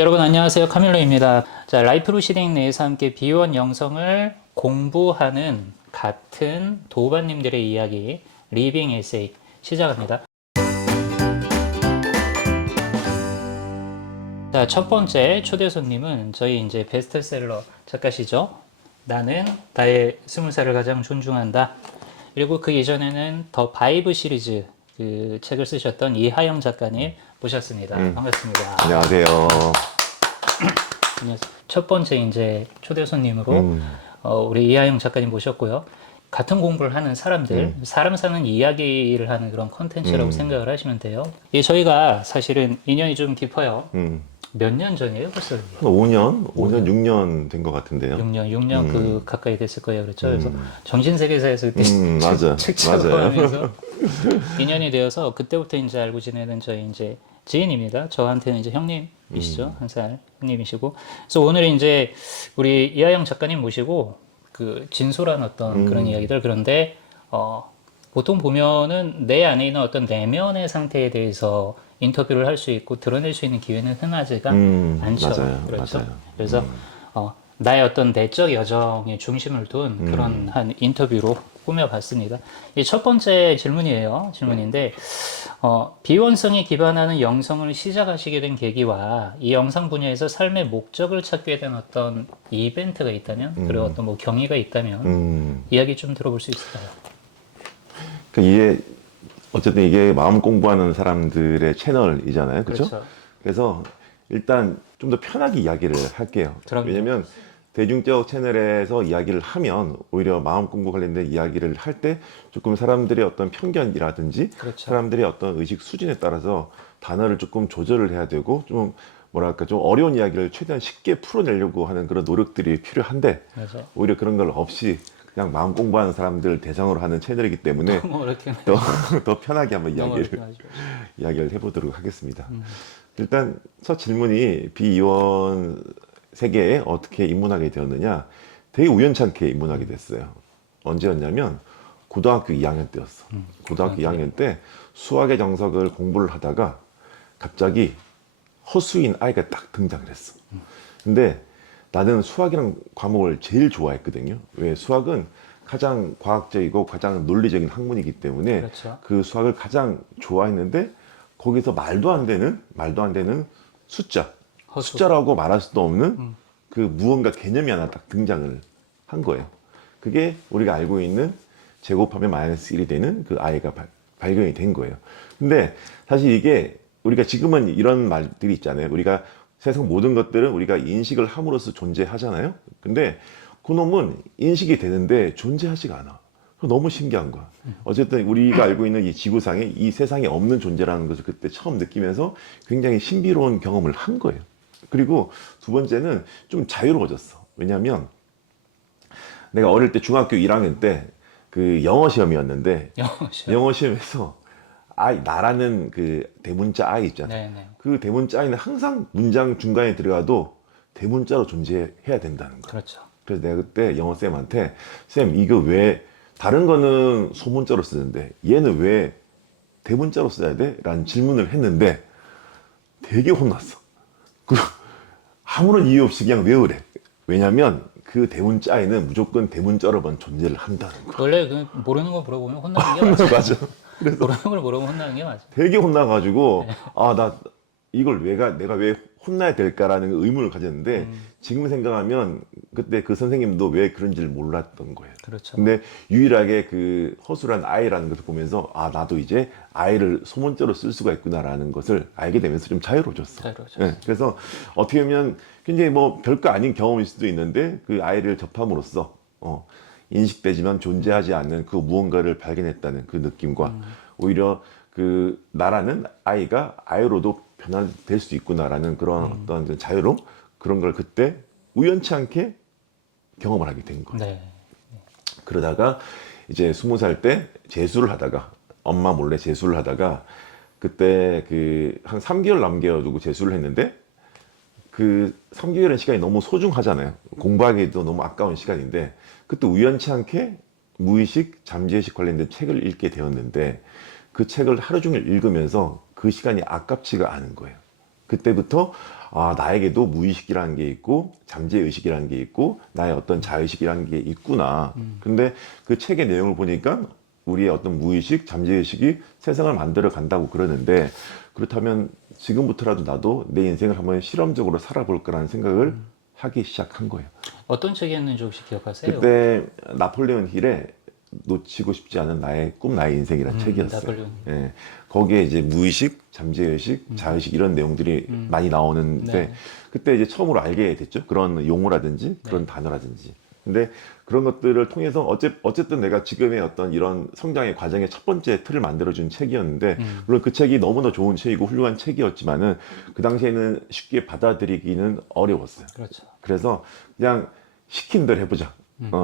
여러분 안녕하세요. 카밀로입니다. 자, 라이프 루시딩 내에서 함께 비원 영성을 공부하는 같은 도반님들의 이야기 리빙 에세이 시작합니다. 자, 첫 번째 초대 손님은 저희 이제 베스트셀러 작가시죠. 나는 나의 20살을 가장 존중한다. 그리고 그 이전에는 더 바이브 시리즈 그 책을 쓰셨던 이하영 작가님 모셨습니다. 반갑습니다. 안녕하세요. 첫 번째 이제 초대 손님으로 우리 이하영 작가님 모셨고요. 같은 공부를 하는 사람들, 사람 사는 이야기를 하는 그런 컨텐츠라고 생각을 하시면 돼요. 예, 저희가 사실은 인연이 좀 깊어요. 몇 년 전이에요, 벌써? 한 5년, 6년 된 것 같은데요. 6년 그 가까이 됐을 거예요, 그렇죠? 그래서 정신세계사에서 그때 맞아. 책 작업하면서 인연이 되어서 그때부터 이제 알고 지내는 저희 이제 지인입니다. 저한테는 이제 형님이시죠, 한 살 형님이시고. 그래서 오늘 이제 우리 이하영 작가님 모시고 그 진솔한 어떤 그런 이야기들 그런데 보통 보면은 내 안에 있는 어떤 내면의 상태에 대해서 인터뷰를 할 수 있고 드러낼 수 있는 기회는 흔하지가 않죠. 맞아요. 그렇죠. 맞아요. 그래서 나의 어떤 내적 여정의 중심을 둔 그런 한 인터뷰로 꾸며봤습니다. 이 첫 번째 질문인데 비원성에 기반하는 영성을 시작하시게 된 계기와 이 영상 분야에서 삶의 목적을 찾게 된 어떤 이벤트가 있다면 그리고 어떤 뭐 경위가 있다면 이야기 좀 들어볼 수 있을까요? 그러니까 어쨌든 이게 마음 공부하는 사람들의 채널이잖아요. 그렇죠? 그렇죠. 그래서 일단 좀 더 편하게 이야기를 할게요. 그럼요. 왜냐면 대중적 채널에서 이야기를 하면 오히려 마음 공부 관련된 이야기를 할 때 조금 사람들의 어떤 편견이라든지 그렇죠. 사람들의 어떤 의식 수준에 따라서 단어를 조금 조절을 해야 되고 좀 뭐랄까 좀 어려운 이야기를 최대한 쉽게 풀어내려고 하는 그런 노력들이 필요한데 맞아요. 오히려 그런 걸 없이 그냥 마음 공부하는 사람들 대상으로 하는 채널이기 때문에 너무 어렵게 더 편하게 한번 너무 어렵게 하죠. 이야기를 해보도록 하겠습니다. 일단 첫 질문이 비이원 세계에 어떻게 입문하게 되었느냐, 되게 우연찮게 입문하게 됐어요. 언제였냐면 고등학교 2학년 때였어. 고등학교 2학년 때 수학의 정석을 공부를 하다가 갑자기 허수인 아이가 딱 등장을 했어. 근데 나는 수학이란 과목을 제일 좋아했거든요. 왜? 수학은 가장 과학적이고 가장 논리적인 학문이기 때문에 그렇죠. 그 수학을 가장 좋아했는데 거기서 말도 안 되는 숫자라고 말할 수도 없는 그 무언가 개념이 하나 딱 등장을 한 거예요. 그게 우리가 알고 있는 제곱하면 마이너스 1이 되는 그 아이가 발견이 된 거예요. 근데 사실 이게 우리가 지금은 이런 말들이 있잖아요. 우리가 세상 모든 것들은 우리가 인식을 함으로써 존재하잖아요. 근데 그놈은 인식이 되는데 존재하지가 않아. 너무 신기한 거야. 어쨌든 우리가 알고 있는 이 지구상에 이 세상에 없는 존재라는 것을 그때 처음 느끼면서 굉장히 신비로운 경험을 한 거예요. 그리고 두 번째는 좀 자유로워졌어. 왜냐면 내가 어릴 때 중학교 1학년 때 그 영어 시험이었는데 영어 시험에서 나라는 그 대문자 I 있잖아요. 네네. 그 대문자 I는 항상 문장 중간에 들어가도 대문자로 존재해야 된다는 거야. 그렇죠. 그래서 내가 그때 영어 쌤한테 쌤 이거 왜 다른 거는 소문자로 쓰는데 얘는 왜 대문자로 써야 돼? 라는 질문을 했는데 되게 혼났어. 아무런 이유 없이 그냥 외우래. 왜냐면 그 대문자에는 무조건 대문자로만 존재를 한다는 거야. 원래 그 모르는 거 물어보면 혼나는 게 맞아요. 맞아. 모르는 걸 물어보면 혼나는 게 맞아요. 되게 혼나가지고 나 이걸 내가 왜 혼나야 될까라는 의문을 가졌는데 지금 생각하면 그때 그 선생님도 왜 그런지를 몰랐던 거예요. 그렇죠. 근데 유일하게 그 허술한 아이라는 것을 보면서 나도 이제 아이를 소문자로 쓸 수가 있구나라는 것을 알게 되면서 좀 자유로워졌어. 자유로워졌어요. 그래서 어떻게 보면 굉장히 뭐 별거 아닌 경험일 수도 있는데 그 아이를 접함으로써 인식되지만 존재하지 않는 그 무언가를 발견했다는 그 느낌과 오히려 그 나라는 아이가 아이로도 변화될 수 있구나라는 그런 어떤 그 자유로움 그런 걸 그때 우연치 않게 경험을 하게 된 거예요. 네. 그러다가 이제 20살 때 재수를 하다가 엄마 몰래 재수를 하다가 그때 그 한 3개월 남겨두고 재수를 했는데 그 3개월의 시간이 너무 소중하잖아요. 공부하기도 너무 아까운 시간인데 그때 우연치 않게 무의식, 잠재의식 관련된 책을 읽게 되었는데 그 책을 하루 종일 읽으면서 그 시간이 아깝지가 않은 거예요. 그때부터 아, 나에게도 무의식이라는 게 있고 잠재의식이라는 게 있고 나의 어떤 자의식이라는 게 있구나. 근데 그 책의 내용을 보니까 우리의 어떤 무의식, 잠재의식이 세상을 만들어 간다고 그러는데 그렇다면 지금부터라도 나도 내 인생을 한번 실험적으로 살아볼 거라는 생각을 하기 시작한 거예요. 어떤 책이었는지 혹시 기억하세요? 그때 나폴레온 힐의 놓치고 싶지 않은 나의 꿈, 나의 인생이라는 책이었어요. 나폴레온. 예, 거기에 이제 무의식, 잠재의식, 자의식 이런 내용들이 많이 나오는데 네. 그때 이제 처음으로 알게 됐죠. 그런 용어라든지 그런 단어라든지. 근데 그런 것들을 통해서 어쨌든 내가 지금의 어떤 이런 성장의 과정의 첫 번째 틀을 만들어준 책이었는데 물론 그 책이 너무나 좋은 책이고 훌륭한 책이었지만은 그 당시에는 쉽게 받아들이기는 어려웠어요. 그렇죠. 그래서 그냥 시킨 대로 해보자.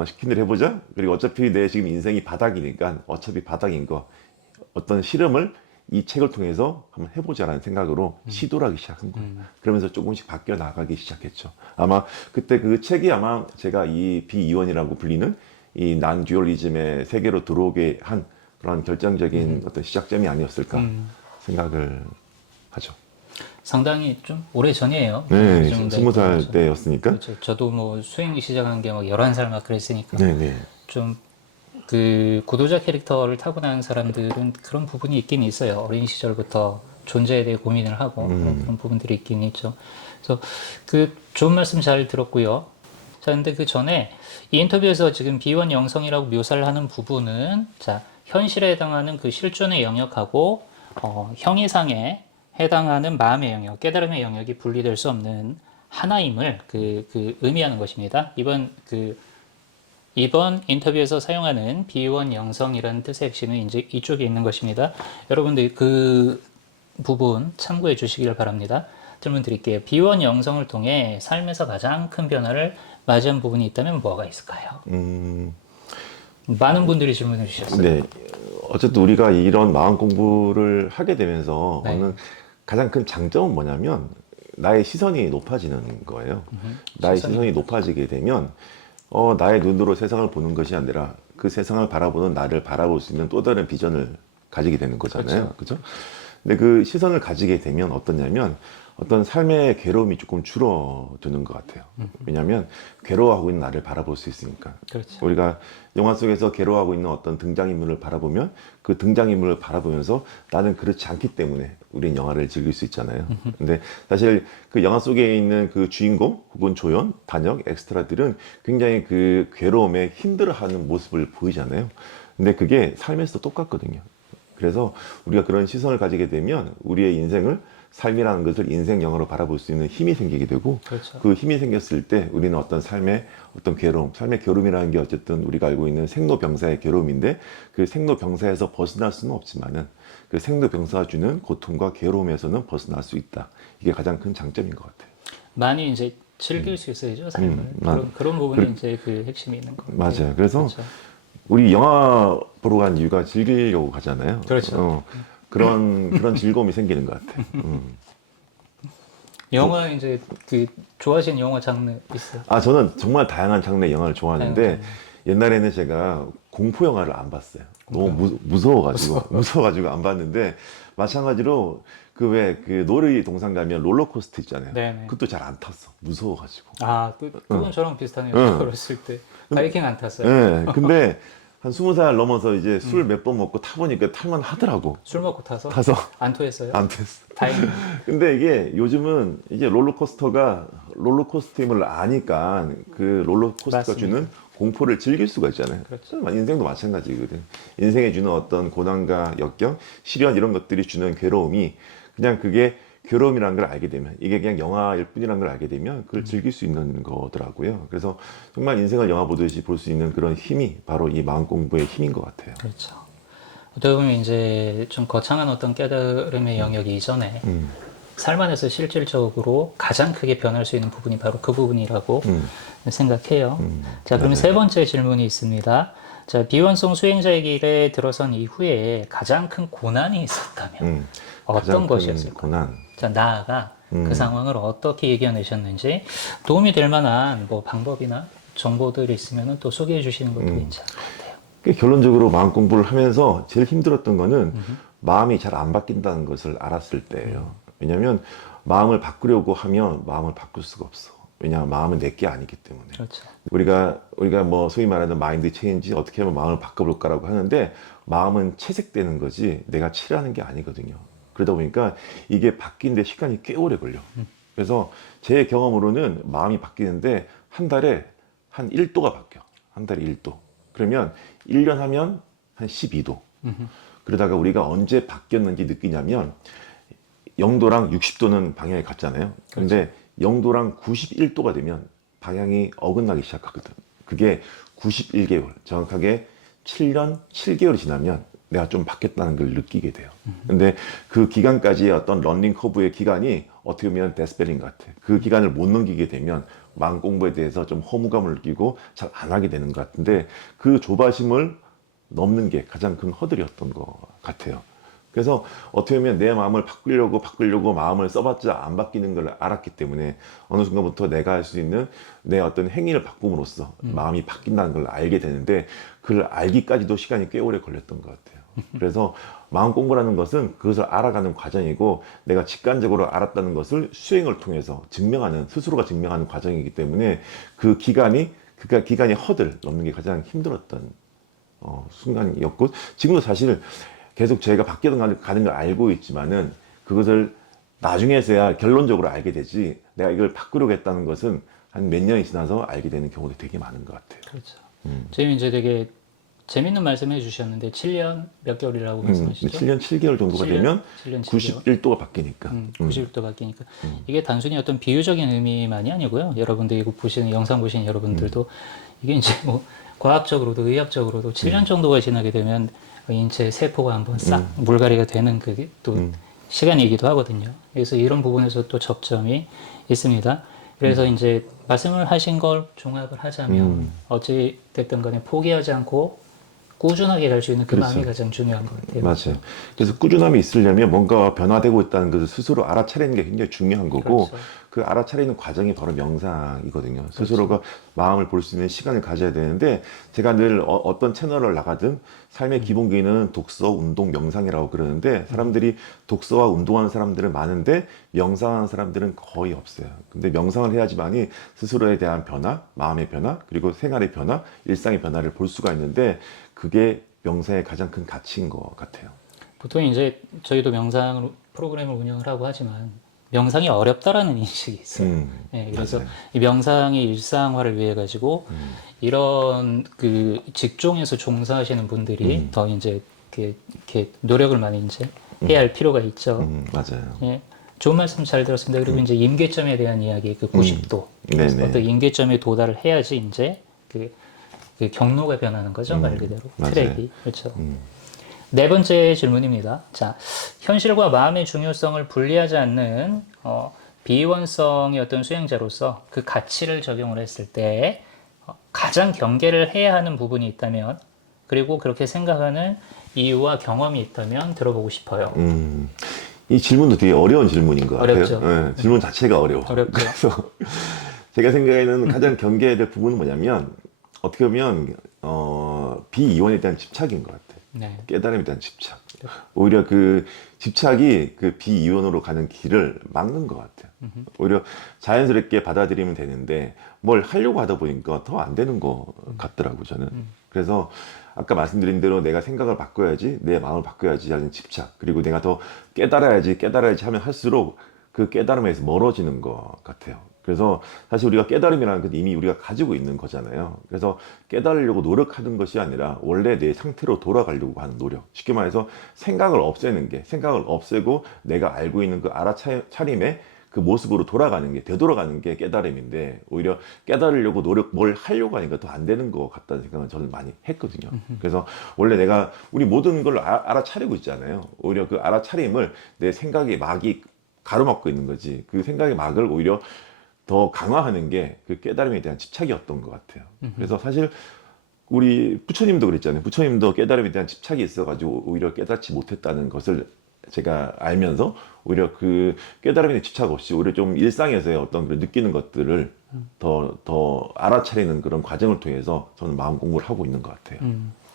시킨 대로 해보자. 그리고 어차피 내 지금 인생이 바닥이니까 어차피 바닥인 거 어떤 실험을 이 책을 통해서 한번 해보자라는 생각으로 시도를 하기 시작한 거예요. 그러면서 조금씩 바뀌어 나가기 시작했죠. 아마 그때 그 책이 아마 제가 이 비이원이라고 불리는 이 난듀얼리즘의 세계로 들어오게 한 그런 결정적인 어떤 시작점이 아니었을까 생각을 하죠. 상당히 좀 오래 전이에요. 네, 좀 20살 때였으니까. 그렇죠. 저도 뭐 수행 시작한 게 막 11살 막 그랬으니까 네네. 좀 그 구도자 캐릭터를 타고난 사람들은 그런 부분이 있긴 있어요. 어린 시절부터 존재에 대해 고민을 하고 그런 부분들이 있긴 있죠. 그래서 그 좋은 말씀 잘 들었고요. 자, 근데 그 전에 이 인터뷰에서 지금 비원 영성이라고 묘사를 하는 부분은 자, 현실에 해당하는 그 실존의 영역하고 형이상에 해당하는 마음의 영역, 깨달음의 영역이 분리될 수 없는 하나임을 그 의미하는 것입니다. 이번 인터뷰에서 사용하는 비원 영성이라는 뜻의 핵심은 이제 이쪽에 있는 것입니다. 여러분들 그 부분 참고해 주시길 바랍니다. 질문 드릴게요. 비원 영성을 통해 삶에서 가장 큰 변화를 맞이한 부분이 있다면 뭐가 있을까요? 많은 분들이 질문해 주셨어요. 네. 어쨌든 우리가 이런 마음 공부를 하게 되면서 네. 얻는 가장 큰 장점은 뭐냐면 나의 시선이 높아지는 거예요. 나의 시선이 높아지게 되면 나의 눈으로 세상을 보는 것이 아니라 그 세상을 바라보는 나를 바라볼 수 있는 또 다른 비전을 가지게 되는 거잖아요. 그렇죠? 근데 그 시선을 가지게 되면 어떠냐면 어떤 삶의 괴로움이 조금 줄어드는 것 같아요. 왜냐하면 괴로워하고 있는 나를 바라볼 수 있으니까. 그렇죠. 우리가 영화 속에서 괴로워하고 있는 어떤 등장인물을 바라보면 그 등장인물을 바라보면서 나는 그렇지 않기 때문에 우린 영화를 즐길 수 있잖아요. 근데 사실 그 영화 속에 있는 그 주인공 혹은 조연, 단역, 엑스트라들은 굉장히 그 괴로움에 힘들어하는 모습을 보이잖아요. 근데 그게 삶에서도 똑같거든요. 그래서 우리가 그런 시선을 가지게 되면 우리의 인생을 삶이라는 것을 인생 영화로 바라볼 수 있는 힘이 생기게 되고 그렇죠. 그 힘이 생겼을 때 우리는 어떤 삶의 어떤 괴로움, 삶의 괴로움이라는 게 어쨌든 우리가 알고 있는 생로병사의 괴로움인데 그 생로병사에서 벗어날 수는 없지만은 그 생로병사가 주는 고통과 괴로움에서는 벗어날 수 있다. 이게 가장 큰 장점인 것 같아요. 많이 이제 즐길 수 있어야죠, 삶을. 그런 부분이 이제 그 핵심이 있는 것 같아요. 맞아요. 그래서 그렇죠. 우리 영화 보러 간 이유가 즐기려고 가잖아요. 그렇죠. 그런 즐거움이 생기는 것 같아요. 영화 이제 그 좋아하시는 영화 장르 있어요? 저는 정말 다양한 장르의 영화를 좋아하는데 다양한 옛날에는 제가 공포 영화를 안 봤어요. 너무 무서워가지고 안 봤는데 마찬가지로 그 왜 그 놀이동산 가면 롤러코스터 있잖아요. 네네. 그것도 잘 안 탔어. 무서워가지고. 그건 저랑 비슷하네요. 어렸을 때 바이킹 안 탔어요. 네, 근데 한 20살 넘어서 이제 술 몇 번 먹고 타보니까 탈만 하더라고. 술 먹고 타서 타서 안 토했어요? 안 됐어. 다행히. 근데 이게 요즘은 이제 롤러코스터가 롤러코스터임을 아니까 그 롤러코스터가 맞습니다. 주는 공포를 즐길 수가 있잖아요. 그렇죠. 인생도 마찬가지거든. 인생에 주는 어떤 고난과 역경, 시련 이런 것들이 주는 괴로움이 그냥 그게 괴로움이라는 걸 알게 되면 이게 그냥 영화일 뿐이라는 걸 알게 되면 그걸 즐길 수 있는 거더라고요. 그래서 정말 인생을 영화 보듯이 볼 수 있는 그런 힘이 바로 이 마음 공부의 힘인 것 같아요. 그렇죠. 어떻게 보면 이제 좀 거창한 어떤 깨달음의 영역 이전에 삶 안에서 실질적으로 가장 크게 변할 수 있는 부분이 바로 그 부분이라고 생각해요. 자, 그러면 세 번째 질문이 있습니다. 자, 비원성 수행자의 길에 들어선 이후에 가장 큰 고난이 있었다면 어떤 가장 큰 것이었을까요? 고난. 자, 나아가 그 상황을 어떻게 이겨내셨는지 도움이 될 만한 뭐 방법이나 정보들이 있으면 또 소개해 주시는 것도 괜찮을 것 같아요. 결론적으로 마음 공부를 하면서 제일 힘들었던 거는 마음이 잘 안 바뀐다는 것을 알았을 때예요. 왜냐하면 마음을 바꾸려고 하면 마음을 바꿀 수가 없어. 왜냐하면 마음은 내 게 아니기 때문에. 그렇죠. 우리가 뭐 소위 말하는 마인드 체인지 어떻게 하면 마음을 바꿔볼까라고 하는데 마음은 채색되는 거지 내가 칠하는 게 아니거든요. 그러다 보니까 이게 바뀌는데 시간이 꽤 오래 걸려. 그래서 제 경험으로는 마음이 바뀌는데 한 달에 한 1도가 바뀌어. 한 달에 1도. 그러면 1년 하면 한 12도. 그러다가 우리가 언제 바뀌었는지 느끼냐면 0도랑 60도는 방향이 같잖아요. 근데 0도랑 91도가 되면 방향이 어긋나기 시작하거든. 그게 91개월, 정확하게 7년 7개월이 지나면 내가 좀 바뀌었다는 걸 느끼게 돼요. 근데 그 기간까지의 어떤 런닝 커브의 기간이 어떻게 보면 데스펠링 같아. 그 기간을 못 넘기게 되면 마음 공부에 대해서 좀 허무감을 느끼고 잘 안 하게 되는 것 같은데 그 조바심을 넘는 게 가장 큰 허들이었던 것 같아요. 그래서 어떻게 보면 내 마음을 바꾸려고 마음을 써봤자 안 바뀌는 걸 알았기 때문에 어느 순간부터 내가 할 수 있는 내 어떤 행위를 바꿈으로써 마음이 바뀐다는 걸 알게 되는데 그걸 알기까지도 시간이 꽤 오래 걸렸던 것 같아요. 그래서 마음 공부라는 것은 그것을 알아가는 과정이고 내가 직관적으로 알았다는 것을 수행을 통해서 스스로가 증명하는 과정이기 때문에 그 기간이 허들 넘는 게 가장 힘들었던 순간이었고 지금도 사실 계속 제가 바뀌어가는 걸 알고 있지만은 그것을 나중에서야 결론적으로 알게 되지 내가 이걸 바꾸려고 했다는 것은 한 몇 년이 지나서 알게 되는 경우도 되게 많은 것 같아요. 그렇죠. 선생님 이제 되게 재밌는 말씀해 주셨는데 7년 몇 개월이라고 말씀하시죠? 7년 7개월 정도가 7년, 되면 7년 7개월. 91도가 바뀌니까. 91도 바뀌니까 이게 단순히 어떤 비유적인 의미만이 아니고요. 여러분들 이거 보시는 영상 보시는 여러분들도 이게 이제 뭐 과학적으로도 의학적으로도 7년 정도가 지나게 되면 인체 세포가 한번 싹 물갈이가 되는 그게 또 시간이기도 하거든요. 그래서 이런 부분에서 또 접점이 있습니다. 그래서 이제 말씀을 하신 걸 종합을 하자면 어찌 됐든 간에 포기하지 않고 꾸준하게 갈 수 있는 그 그렇죠. 마음이 가장 중요한 것 같아요. 맞아요. 그래서 꾸준함이 있으려면 뭔가 변화되고 있다는 것을 스스로 알아차리는 게 굉장히 중요한 거고 그렇죠. 그 알아차리는 과정이 바로 명상이거든요. 스스로가 마음을 볼 수 있는 시간을 가져야 되는데 제가 늘 어떤 채널을 나가든 삶의 기본기는 독서, 운동, 명상이라고 그러는데 사람들이 독서와 운동하는 사람들은 많은데 명상하는 사람들은 거의 없어요. 근데 명상을 해야지만이 스스로에 대한 변화, 마음의 변화, 그리고 생활의 변화, 일상의 변화를 볼 수가 있는데 그게 명상의 가장 큰 가치인 것 같아요. 보통 이제 저희도 명상 프로그램을 운영을 하고 하지만 명상이 어렵다라는 인식이 있어요. 네, 그래서 맞아요. 이 명상의 일상화를 위해 가지고 이런 그 직종에서 종사하시는 분들이 더 이제 이렇게 노력을 많이 이제 해야 할 필요가 있죠. 맞아요. 예, 좋은 말씀 잘 들었습니다. 그리고 이제 임계점에 대한 이야기, 그 90도 네네. 어떤 임계점에 도달을 해야지 이제 그 경로가 변하는 거죠, 말 그대로 맞아요. 트랙이. 그렇죠. 네 번째 질문입니다. 자, 현실과 마음의 중요성을 분리하지 않는 비원성의 어떤 수행자로서 그 가치를 적용을 했을 때 가장 경계를 해야 하는 부분이 있다면, 그리고 그렇게 생각하는 이유와 경험이 있다면 들어보고 싶어요. 이 질문도 되게 어려운 질문인 것 같아요. 어렵죠. 네, 질문 자체가 어려워. 어렵죠. 그래서 제가 생각에는 가장 경계해야 될 부분은 뭐냐면 어떻게 보면 비이원에 대한 집착인 것 같아요. 네. 깨달음에 대한 집착. 오히려 그 집착이 그 비이원으로 가는 길을 막는 것 같아요. 오히려 자연스럽게 받아들이면 되는데 뭘 하려고 하다 보니까 더 안 되는 것 같더라고요, 저는. 그래서 아까 말씀드린 대로 내가 생각을 바꿔야지, 내 마음을 바꿔야지 하는 집착, 그리고 내가 더 깨달아야지 하면 할수록 그 깨달음에서 멀어지는 것 같아요. 그래서 사실 우리가 깨달음이라는 건 이미 우리가 가지고 있는 거잖아요. 그래서 깨달으려고 노력하는 것이 아니라 원래 내 상태로 돌아가려고 하는 노력. 쉽게 말해서 생각을 없애고 내가 알고 있는 그 알아차림의 그 모습으로 돌아가는 게, 되돌아가는 게 깨달음인데 오히려 깨달으려고 뭘 하려고 하니까 더 안 되는 것 같다는 생각을 저는 많이 했거든요. 그래서 원래 우리 모든 걸 알아차리고 있잖아요. 오히려 그 알아차림을 내 생각의 막이 가로막고 있는 거지. 그 생각의 막을 오히려 더 강화하는 게 그 깨달음에 대한 집착이었던 것 같아요. 그래서 사실 우리 부처님도 그랬잖아요. 부처님도 깨달음에 대한 집착이 있어가지고 오히려 깨닫지 못했다는 것을 제가 알면서 오히려 그 깨달음에 대한 집착 없이 오히려 좀 일상에서의 어떤 그 느끼는 것들을 더 알아차리는 그런 과정을 통해서 저는 마음 공부를 하고 있는 것 같아요.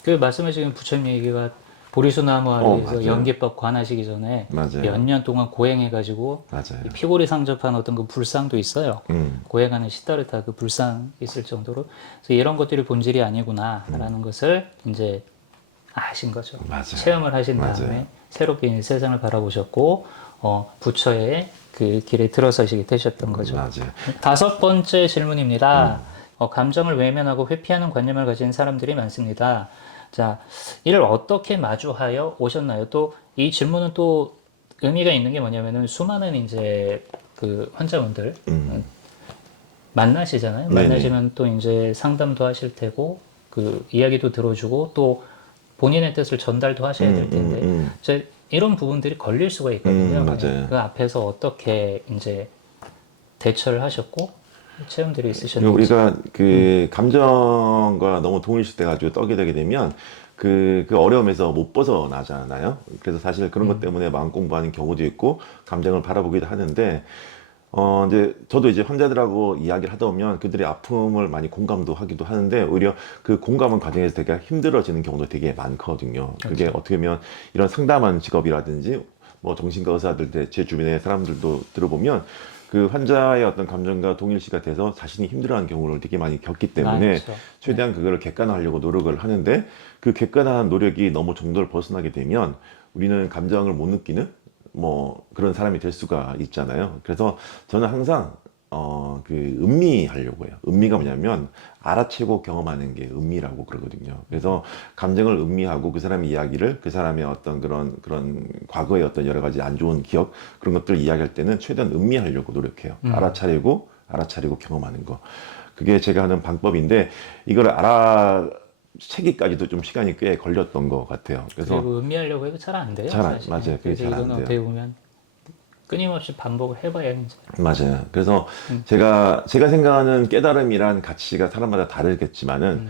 그 말씀하신 부처님 얘기가 보리수나무 아래에서 맞아요. 연기법 관하시기 전에 맞아요. 몇 년 동안 고행해가지고 맞아요. 이 피골이 상접한 어떤 그 불상도 있어요. 음. 고행하는 시다르타 그 불상 있을 정도로. 그래서 이런 것들이 본질이 아니구나라는 것을 이제 아신 거죠. 맞아요. 체험을 하신 다음에 맞아요. 새롭게 이제 세상을 바라보셨고 부처의 그 길에 들어서시게 되셨던 거죠. 맞아요. 다섯 번째 질문입니다. 감정을 외면하고 회피하는 관념을 가진 사람들이 많습니다. 자, 이를 어떻게 마주하여 오셨나요? 또 이 질문은 또 의미가 있는 게 뭐냐면은 수많은 이제 그 환자분들 만나시잖아요. 네네. 만나시면 또 이제 상담도 하실 테고 그 이야기도 들어주고 또 본인의 뜻을 전달도 하셔야 될 텐데 이제 이런 부분들이 걸릴 수가 있거든요. 맞아요. 그 앞에서 어떻게 이제 대처를 하셨고 체험들이 있으셨는지. 우리가 그 감정과 너무 동일시돼 가지고 떡이 되게 되면 그 어려움에서 못 벗어나잖아요. 그래서 사실 그런 것 때문에 마음 공부하는 경우도 있고 감정을 바라보기도 하는데 이제 저도 이제 환자들하고 이야기를 하다 보면 그들의 아픔을 많이 공감도 하기도 하는데 오히려 그 공감은 과정에서 되게 힘들어지는 경우도 되게 많거든요. 그게 어떻게 보면 이런 상담하는 직업이라든지 뭐 정신과 의사들 제 주변의 사람들도 들어보면 그 환자의 어떤 감정과 동일시가 돼서 자신이 힘들어하는 경우를 되게 많이 겪기 때문에 많죠. 최대한 그거를 객관화하려고 노력을 하는데 그 객관화한 노력이 너무 정도를 벗어나게 되면 우리는 감정을 못 느끼는 뭐 그런 사람이 될 수가 있잖아요. 그래서 저는 항상 그 음미하려고 해요. 음미가 뭐냐면 알아채고 경험하는 게 음미라고 그러거든요. 그래서 감정을 음미하고 그 사람의 이야기를 그 사람의 어떤 그런 과거의 어떤 여러 가지 안 좋은 기억 그런 것들을 이야기할 때는 최대한 음미하려고 노력해요. 알아차리고 경험하는 거. 그게 제가 하는 방법인데 이걸 알아채기까지도 좀 시간이 꽤 걸렸던 것 같아요. 그래서 그리고 음미하려고 해도 잘 안 돼요. 사실. 맞아요. 그게 그래서 잘 안 이거는 돼요. 어떻게 보면 끊임없이 반복을 해봐야 이제. 맞아요. 그래서 제가 생각하는 깨달음이란 가치가 사람마다 다르겠지만은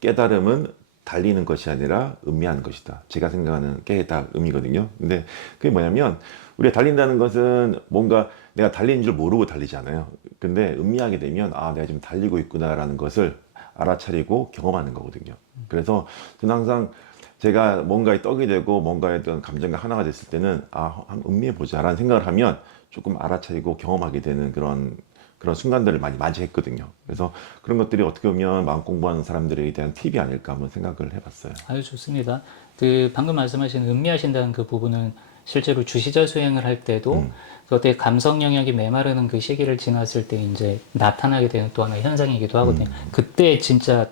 깨달음은 달리는 것이 아니라 음미하는 것이다. 제가 생각하는 깨달음이거든요. 근데 그게 뭐냐면 우리가 달린다는 것은 뭔가 내가 달리는 줄 모르고 달리지 않아요. 근데 음미하게 되면 아, 내가 지금 달리고 있구나라는 것을 알아차리고 경험하는 거거든요. 그래서 저는 항상 제가 뭔가에 떡이 되고 뭔가에 어떤 감정과 하나가 됐을 때는 아, 한번 음미해 보자라는 생각을 하면 조금 알아차리고 경험하게 되는 그런 순간들을 많이 맞이했거든요. 그래서 그런 것들이 어떻게 보면 마음 공부하는 사람들에 대한 팁이 아닐까 한번 생각을 해봤어요. 아주 좋습니다. 그 방금 말씀하신 음미하신다는 그 부분은 실제로 주시자 수행을 할 때도 그 어떻게 감성 영역이 메마르는 그 시기를 지났을 때 이제 나타나게 되는 또 하나의 현상이기도 하거든요. 그때 진짜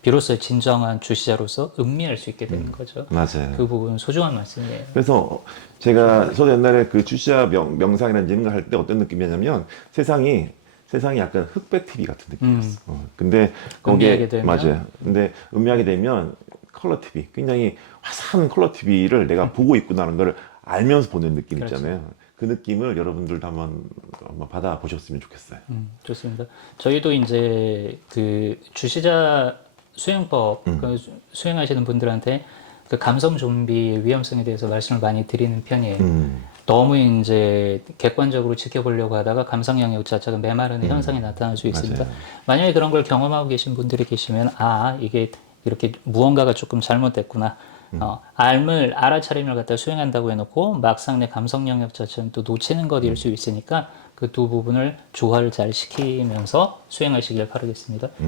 비로소 진정한 주시자로서 음미할 수 있게 되는 거죠. 맞아요. 그 부분은 소중한 말씀이에요. 그래서 저도 옛날에 그 주시자 명상이라는 이런 걸 할 때 어떤 느낌이었냐면 세상이 약간 흑백 TV 같은 느낌이었어. 근데 음미하게 거기에 되면? 맞아요. 근데 음미하게 되면 컬러 TV, 굉장히 화사한 컬러 TV를 내가 보고 있구나라는 걸 알면서 보는 느낌 있잖아요. 그 느낌을 여러분들도 한번 받아보셨으면 좋겠어요. 좋습니다. 저희도 이제 그 주시자 수행법 그 수행하시는 분들한테 그 감성 좀비의 위험성에 대해서 말씀을 많이 드리는 편이에요. 너무 이제 객관적으로 지켜보려고 하다가 감성 영역 자체가 메마르는 현상이 나타날 수 있습니다. 맞아요. 만약에 그런 걸 경험하고 계신 분들이 계시면 아 이게 이렇게 무언가가 조금 잘못됐구나. 알아차림을 갖다 수행한다고 해놓고 막상 내 감성 영역 자체는 또 놓치는 것일 수 있으니까 그 두 부분을 조화를 잘 시키면서 수행하시길 바라겠습니다.